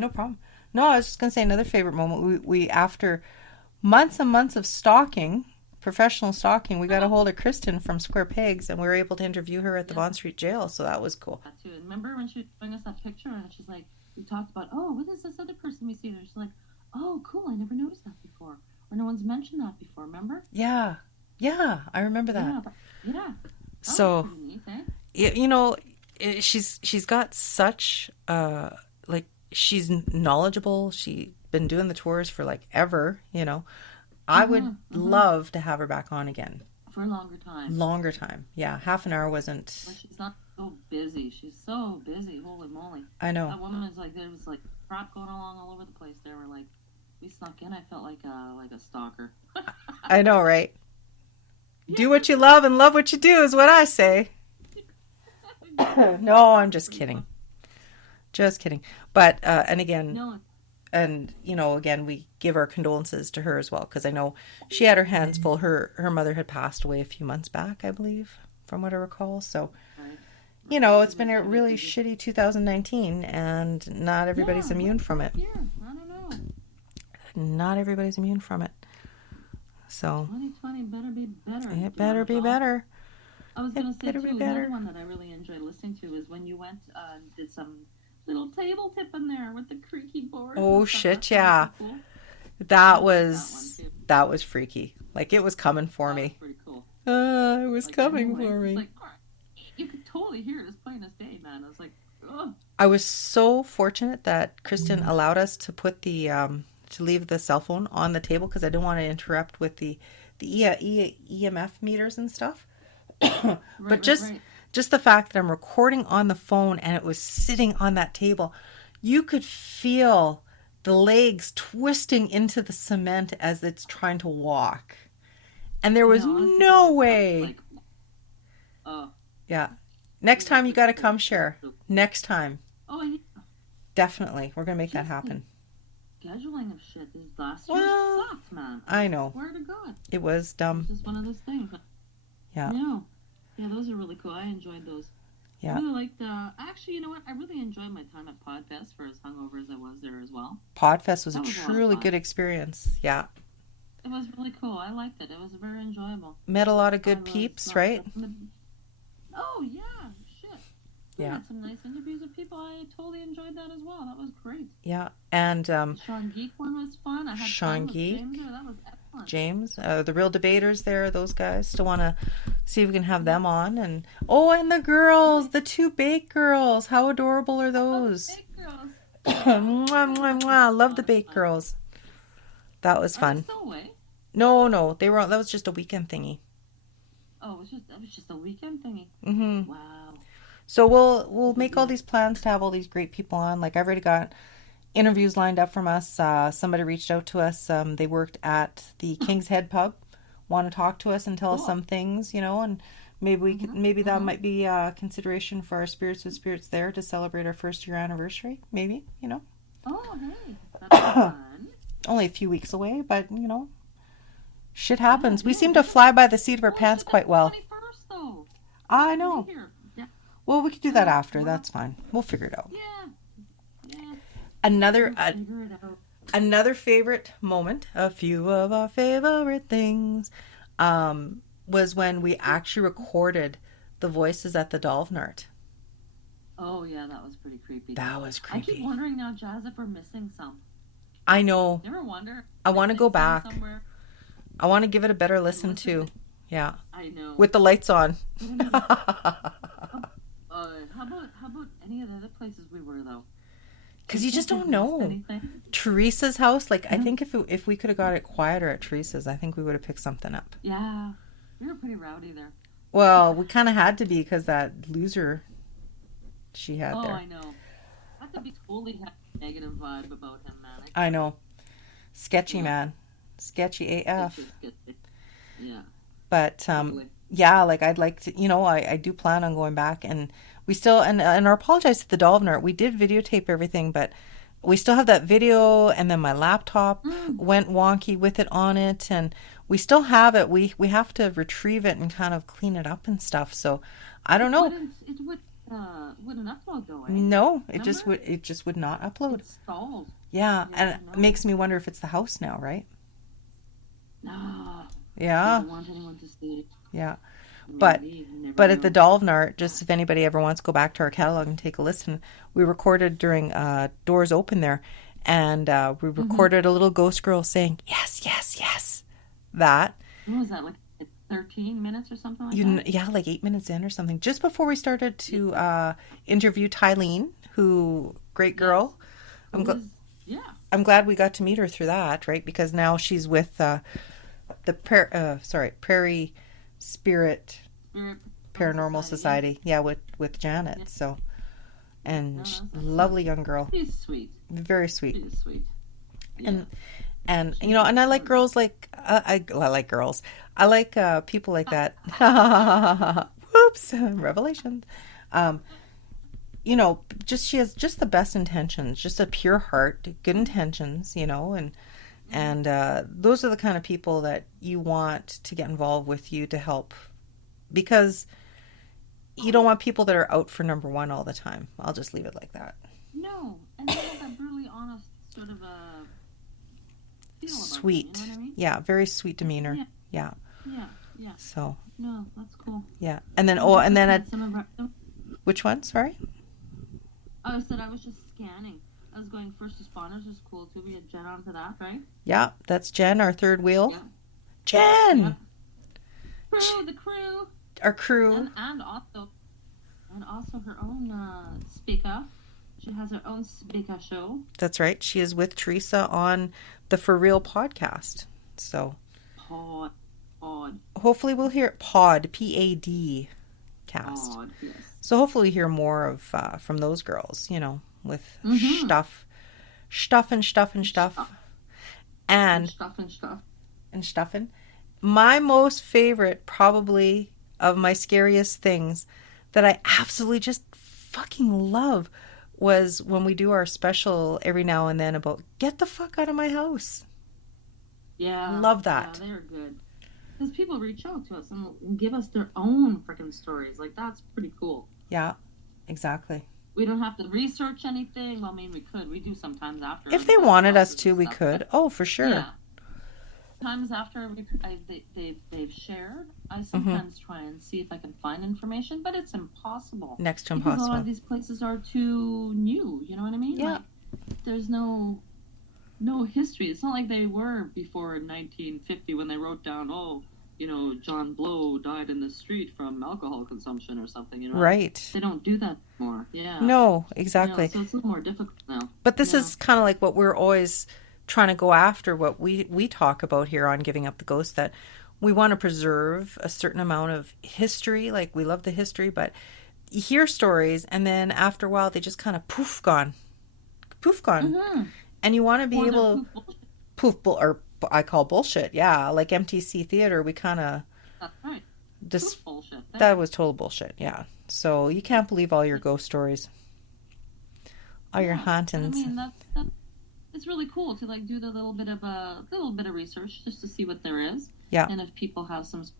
No problem. No, I was just gonna say another favorite moment. We after months and months of stalking, professional stalking, we got a Oh, hold of Kristen from Square Pigs, and we were able to interview her at the yeah, Bond Street Jail. So that was cool. that too. Remember when she was showing us that picture and she's like, we talked about, oh, what is this other person we see there? She's like, oh, cool, I never noticed that before. Or no one's mentioned that before, remember? Yeah, yeah, I remember that. Yeah, yeah, that was So pretty neat, eh? you know, she's got such like she's knowledgeable. She's been doing the tours for like ever. I would Mm-hmm, mm-hmm. love to have her back on again. For a longer time. Longer time. Yeah, half an hour But wasn't. she's not so busy. She's so busy, holy moly. I know. That woman is like, there was like crap going along all over the place. They were like, we snuck in. I felt like a stalker. I know, right? Yeah, Do what you love and love what you do is what I say. exactly. No, I'm just Pretty fun. kidding. Just kidding. But and again, No, again, we give our condolences to her as well because I know she had her hands full. Her mother had passed away a few months back, I believe, from what I recall. So right, right. it's been a She was really busy. shitty 2019, and not everybody's Yeah, what immune a from tough it. year. I don't know. Not everybody's immune from it. So 2020 better be better, it better be Rochelle. better. I was It gonna say better be too. Another better. one that I really enjoyed listening to is when you went and did some little table tip in there with the creaky boards and Oh stuff. That shit, sounded yeah. so cool. I That enjoyed that one was too. that was freaky. Like it was coming for That was me. pretty cool. It was Like coming anyway, for it's me. like all right, you could totally hear it as plain as day, man. I was like, oh, I was so fortunate that Kristen allowed us to put the to leave the cell phone on the table because I didn't want to interrupt with the EMF meters and stuff. But right, right, just right. just the fact that I'm recording on the phone and it was sitting on that table, you could feel the legs twisting into the cement as it's trying to walk. And there I was know. I was thinking no myself, way. like, oh, Yeah. Next it was time you got pretty to cool. come It was share. so, Next time. oh, and Definitely. We're going to make that just the happen. scheduling of shit. This last year Well, sucked, man. I I know. swear to God, It was it was dumb. just one of those things. Yeah. No, yeah, those are really cool. I enjoyed those. I Yeah. really liked. Actually, you know what? I really enjoyed my time at Podfest for as hungover as I was there as well. Podfest was a That was a lot of truly good fun. experience. Yeah. It was really cool. I liked it. It was very enjoyable. Met a lot of I good was peeps, not right? stuck in the. Oh yeah, shit. We Yeah. had some nice interviews with people. I totally enjoyed that as well. That was great. Yeah. And The Sean Geek one was fun. I had fun Sean with James Geek, there. That was excellent. James, the real debaters there, those guys. Still want to see if we can have Yeah. them on. And the girls, Oh, the two bake girls. How adorable are oh, the those? fake girls. Yeah, Mwah, they mwah, were mwah. Love the a lot of bake fun. girls. That was Are they fun. still away? No, no, they were. That was just a weekend thingy. Oh, it was just a weekend thingy. Hmm. Wow. So we'll This is make all nice. these plans to have all these great people on. Like I've already got interviews lined up from us. Somebody reached out to us. They worked at the King's Head pub, want to talk to us and tell us Cool. some things, and maybe we could, Mhm. maybe that Mhm. might be a consideration for our Spirits with Spirits there to celebrate our first year anniversary. Maybe. Oh, hey, that'll be fun. Only a few weeks away, but shit Yeah, happens. We yeah, seem to yeah. fly by the seat of our Holy pants shit, that's quite the well. 21st though. I'm not I gonna be know. here. Yeah, Well, we could do that yeah, after. well, That's fine. We'll figure it out. yeah, yeah. Another We'll figure it out. Another favorite moment, a few of our favorite things, was when we actually recorded the voices at the Dolphinart. Oh yeah, that was pretty creepy. That was I keep creepy. wondering now, Jazz, if we're missing some. I know. You ever wonder I if we're want to go missing some back. somewhere? I want to give it a better And listen listen too. to. Yeah. I know. With the lights on. I don't know. How, how about any of the other places we were though? Because I you can't just think don't we missed know. anything. Teresa's house, like, I Yeah. think if we could have got it quieter at Teresa's, I think we would have picked something up. Yeah, we were pretty rowdy there. Well, we kind of had to be because that loser she had Oh, there. I know. Not to be totally have a negative vibe about him, man. I I can't. know. Sketchy, Yeah, man. Sketchy sketchy, AF. sketchy. Yeah, But totally. yeah, like I'd like to, I do plan on going back, and we still, and I apologize to the Dolphinart. We did videotape everything, but we still have that video, and then my laptop Mm. went wonky with it on it, and we still have it. We have to retrieve it and kind of clean it up and stuff. So I don't It know. wouldn't. It would. wouldn't upload though, eh? No, Remember? it just would not upload. It stalled. Yeah, Yeah, and it no. makes me wonder if it's the house now, right? No. Yeah, Doesn't want anyone to see it. yeah. But Maybe. You never but at the know. Dolvnar, just if anybody ever wants to go back to our catalog and take a listen, we recorded during Doors Open there, and we Mm-hmm. recorded a little ghost girl saying yes, yes, yes. That What was that, like 13 minutes or something like that? yeah, like 8 minutes in or something, just before we started Yeah. to interview Tylene, who great Yes. girl. Who I'm gl- was, yeah. I'm glad we got to meet her through that, right? Because now she's with the Prairie Spirit Spirit Paranormal Society, Society. Yeah, with yeah. Janet. Yeah. So, No, and that's cool. lovely young girl, She's sweet. very sweet. She's sweet. Yeah. And you She's know, a and I like charmer. girls like I like girls. I like people like that. Whoops, revelations. Um, you know, just she has just the best intentions, just a pure heart, good intentions, you know, Mm-hmm. and those are the kind of people that you want to get involved with you to help, because you Oh, don't yeah. want people that are out for number one all the time. I'll just leave it like that. No. And they have that brutally honest sort of a feel about them. You know Sweet, what I mean? yeah, very sweet demeanor. Yeah. Yeah, Yeah. Yeah. so No, that's cool. yeah, and then I was just and then looking at at some of our. which one? Sorry. I said I was just scanning. I was going first responders was cool too. We had Jen on for that, right? Yeah, that's Jen, our third wheel. Yeah. Yeah. Jen, The crew, our crew. and also her own speaker. She has her own speaker show. That's right. She is with Teresa on the For Real podcast. So Pod, pod, hopefully we'll hear Pod, PAD cast. pod. Yes. So hopefully we hear more of from those girls, you know, with Mm-hmm. stuff and Stuff and and stuff. stuffing. My most favorite, probably, of my scariest things that I absolutely just fucking love was when we do our special every now and then about get the fuck out of my house. Yeah. Love Yeah, that. they're good. Because people reach out to us and give us their own freaking stories. Like that's pretty cool. Yeah, exactly. We don't have to research anything. Well, I mean, we could. We do sometimes after If other they people's wanted us houses to, and we stuff. could. Oh, for sure. Yeah. Times after they've shared, I sometimes try and see if I can find information, but it's impossible Next to because a lot impossible. of these places are too new. You know what I mean? Yeah. Like, there's no history. It's not like they were before 1950 when they wrote down, oh, John Blow died in the street from alcohol consumption or something. Right. They don't do that anymore. Yeah. No, exactly. So it's a little more difficult now. But this Yeah. is kind of like what we're always trying to go after, what we talk about here on Giving Up the Ghost, that we want to preserve a certain amount of history. Like, we love the history, but you hear stories and then after a while they just kind of poof gone. Mm-hmm. And you want to be Or they're able or I call bullshit. Yeah, like MTC Theater, we kind of That's right. just Bullshit. that was total bullshit. Yeah. So you can't believe all your ghost stories. All your Yeah, but hauntings. I mean, it's really cool to like do the little bit of research just to see what there is. Yeah. And if people have some stuff,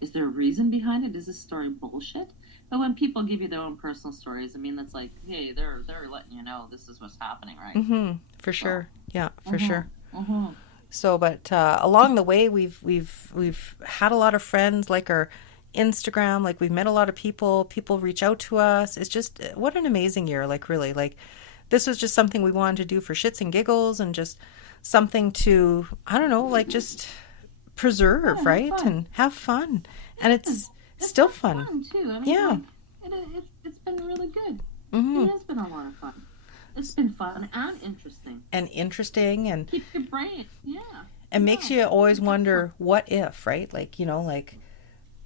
is there a reason behind it? Is this story bullshit? But when people give you their own personal stories, I mean, that's like, hey, they're letting you know this is what's happening, right? Mm-hmm. For sure. Yeah, for sure. Mm-hmm. So, but along the way, we've had a lot of friends, like our Instagram, like we've met a lot of people. People reach out to us. It's just what an amazing year. Like, really, like this was just something we wanted to do for shits and giggles, and just something to, I don't know, like just preserve, Yeah, right, fun. and have fun. And it's still been fun. too. I mean, Yeah. like, it's been really good. Mm-hmm. It has been a lot of fun. It's been fun and interesting. And interesting, and Keep your brain, yeah. makes you always wonder what if, right? Like, like,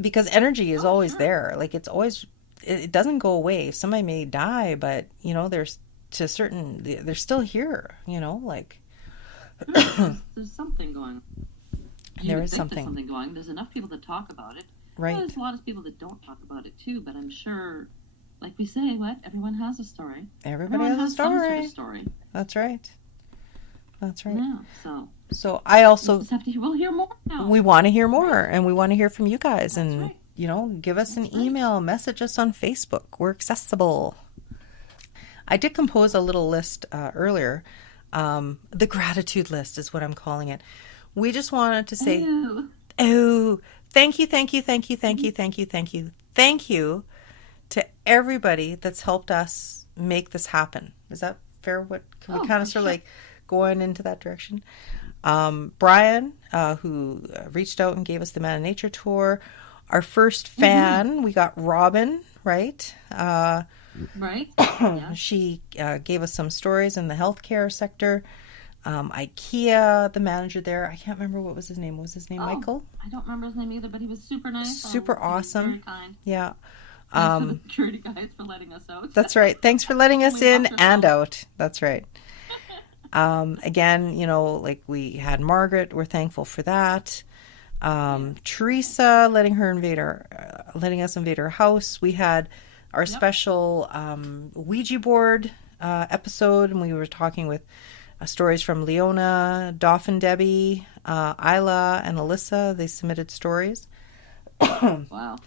because energy is always sure. there. Like, it's always, it doesn't go away. Somebody may die, but there's they're still here, like. There's something going on. There is There's something. something going. There's enough people that talk about it. Right. Well, there's a lot of people that don't talk about it too, but I'm sure, like we say, everyone has a story. Everybody Everyone has a some sort story. of story. That's right. That's right. Yeah. So I also, We'll hear more now. we want to hear more, and we want to hear from you guys. That's And right. give us an That's right. email, message us on Facebook. We're accessible. I did compose a little list earlier. The gratitude list is what I'm calling it. We just wanted to say, Ew. oh, thank you, thank you, thank you, thank you, thank you, thank you, thank you to everybody that's helped us make this happen. Is that fair? What can we Oh, kind of for sort of sure. like going into that direction? Brian, who reached out and gave us the Man of Nature tour. Our first fan, we got Robin, right? Right? Yeah. She gave us some stories in the healthcare sector. IKEA, the manager there, I can't remember what was his name. Was his name Oh, Michael? I don't remember his name either, but he was super nice. Super He was very awesome. kind. Yeah. Thanks for the security guys for letting us out. That's right. Thanks for letting us We in locked and ourselves. out. That's right. Again, like we had Margaret. We're thankful for that. Teresa letting us invade her house. We had our special Ouija board episode, and we were talking with stories from Leona, Dauphin Debbie, Isla, and Alyssa. They submitted stories. Wow.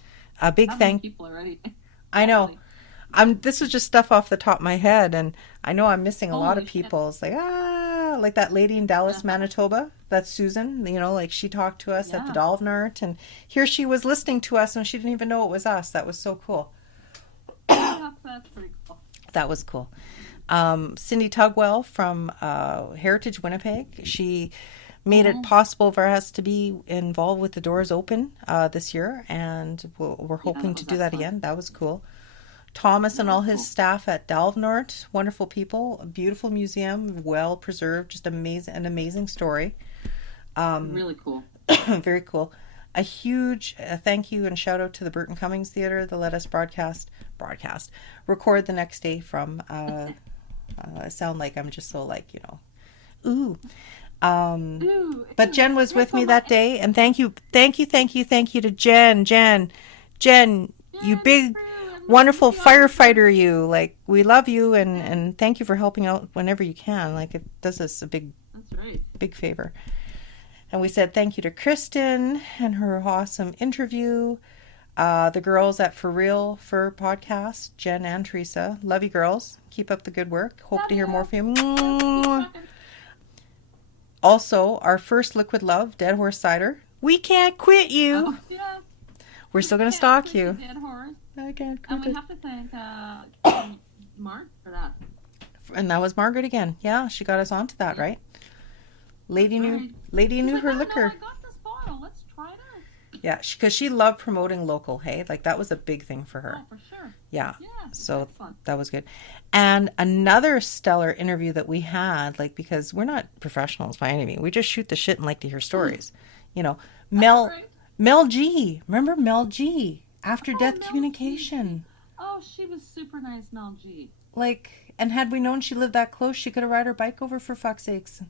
A big How many thank. people already? I know. Holy. This was just stuff off the top of my head, and I know I'm missing a lot of Holy shit. people. It's like that lady in Dallas, Manitoba. That's Susan. Like she talked to us at the Yeah. Dolphinart, and here she was listening to us, and she didn't even know it was us. That was so cool. That's pretty cool. That was cool. Cindy Tugwell from Heritage Winnipeg. She made it possible for us to be involved with the doors open this year, and we're hoping to do that again. That was cool. Thomas and all his staff at Dalvenort, wonderful people, a beautiful museum, well preserved, just an amazing story. Really cool. Very cool. A huge thank you and shout out to the Burton Cummings Theatre that let us record the next day from. I sound like I'm just so ooh. But Jen was with me that day, and thank you to Jen, you big, wonderful firefighter, you. We love you, and thank you for helping out whenever you can. It does us a That's right. big favor. And we said thank you to Kristen and her awesome interview. The girls at For Real Fur Podcast, Jen and Teresa. Love you, girls. Keep up the good work. Hope to hear more from you. Also, our first Liquid Love, Dead Horse Cider. We can't quit you. Oh, yeah. We're still going to stalk you. Dead horse. I can't And quit we it. have to thank Mark for that. And that was Margaret again. Yeah, she got us onto that, right? Lady knew her No, liquor. I got this bottle. Let's try it out. Yeah, because she loved promoting local, hey? That was a big thing for her. Oh, for sure. Yeah. Yeah. So excellent. that was good. And another stellar interview that we had, because we're not professionals by any means. We just shoot the shit and like to hear stories. Mel Right. Mel G. Remember Mel G? After Death Mel Communication. Oh, she was super nice, Mel G. And had we known she lived that close, she could have ride her bike over for fuck's sakes.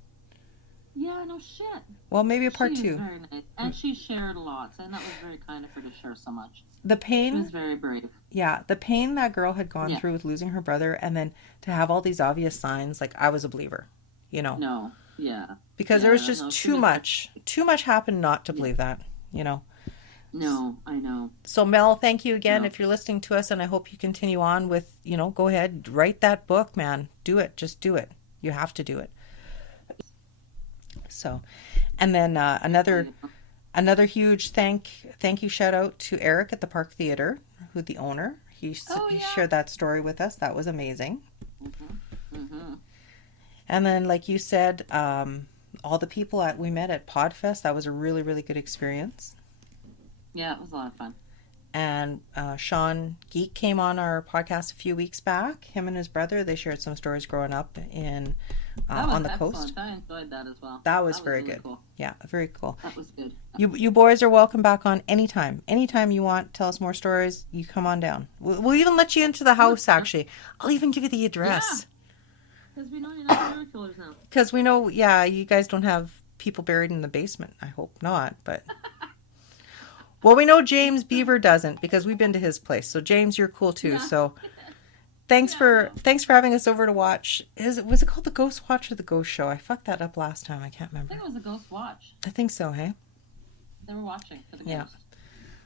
Yeah, no shit. Well, maybe a part She two. was very nice. And she shared a lot, and that was very kind of her to share so much. The She pain, was very brave. the pain that girl had gone Yeah. through with losing her brother, and then to have all these obvious signs, I was a believer, No, yeah. because there was just no, she too was- much happened not to believe that, No, I know. So Mel, thank you again No. if you're listening to us, and I hope you continue on with, go ahead, write that book, man. Do it. Just do it. You have to do it. So, and then another huge thank you shout out to Eric at the Park Theater, who the owner. He shared that story with us. That was amazing. Mm-hmm. And then, like you said, all the people we met at Podfest, that was a really, really good experience. Yeah, it was a lot of fun. And Sean Geek came on our podcast a few weeks back. Him and his brother, they shared some stories growing up on the coast. I enjoyed that as well. That was very really good. Cool. Yeah, very cool. That was good. You boys are welcome back on anytime. Anytime you want, tell us more stories, you come on down. We'll even let you into the house, actually. I'll even give you the address. Because we know you're not serial killers now. Because we know, you guys don't have people buried in the basement. I hope not, but... Well, we know James Beaver doesn't, because we've been to his place. So James, you're cool too. Yeah. So thanks for having us over to watch. Was it called the Ghost Watch or the Ghost Show? I fucked that up last time. I can't I remember. think it was a ghost watch. I think so. Hey. They were watching for the Yeah. ghost.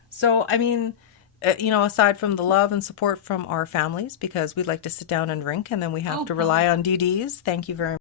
So, I mean, aside from the love and support from our families, because we like to sit down and drink and then we have Oh, to rely God. on DDs, thank you very